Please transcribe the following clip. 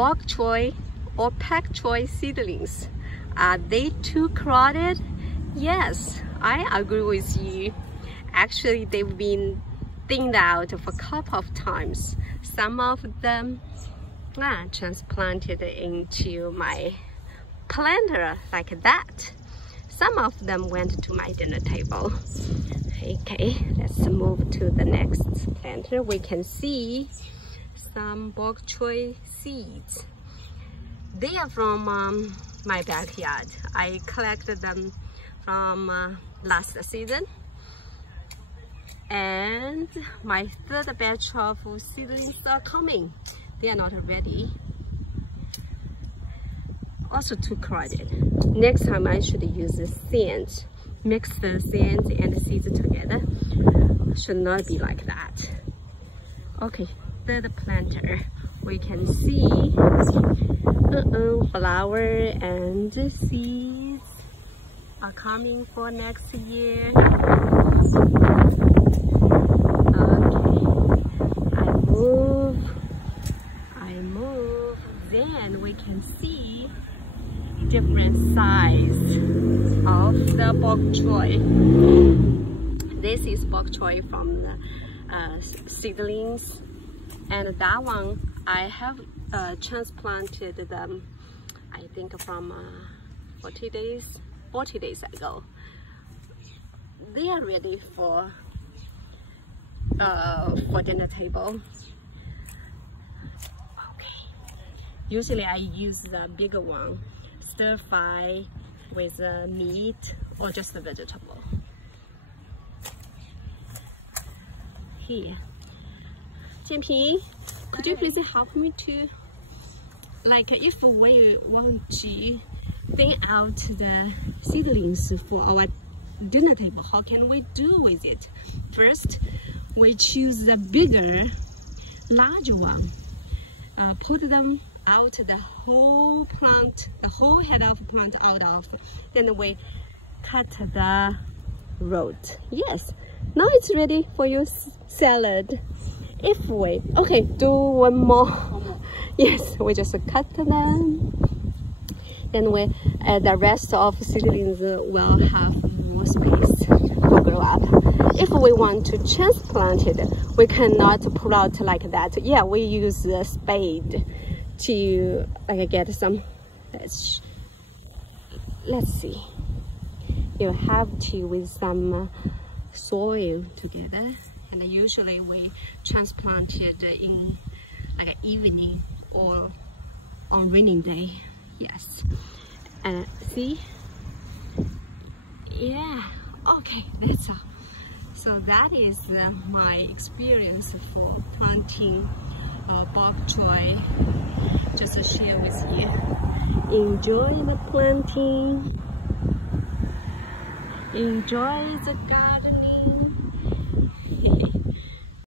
bok choy or pak choy seedlings. Are they too crowded? Yes, I agree with you. Actually, they've been thinned out for a couple of times. Some of them transplanted into my planter like that. Some of them went to my dinner table. Okay, let's move to the next planter. We can see some bok choy seeds. They are from my backyard. I collected them from last season. And my third batch of seedlings are coming. They are not ready. Also too crowded. Next time I should use the sand. Mix the sand and the seeds together. Should not be like that. Okay, third planter. We can see flower and seeds are coming for next year. I move, then we can see different size of the bok choy. This is bok choy from the seedlings, and that one I have transplanted them, I think from 40 days ago. They are ready for dinner table. Okay. Usually I use the bigger one, stir fry with meat or just a vegetable. Here, Jianping, could you please help me to, like, if we want to thin out the seedlings for our dinner table, how can we do with it? First, we choose the bigger, larger one. Put them out the whole plant, the whole head of plant out of. Then we cut the root. Yes, now it's ready for your salad. If we, okay, do one more. Yes, we just cut them. Then we, the rest of seedlings will have more space to grow up. If we want to transplant it, we cannot pull out like that. Yeah, we use a spade to get some. Let's see. You have to with some soil together, and usually we transplant it in like evening or on raining day. Yes. See? Yeah. Okay, that's all. So that is my experience for planting bok choy. Just to share with you. Enjoy the planting. Enjoy the garden.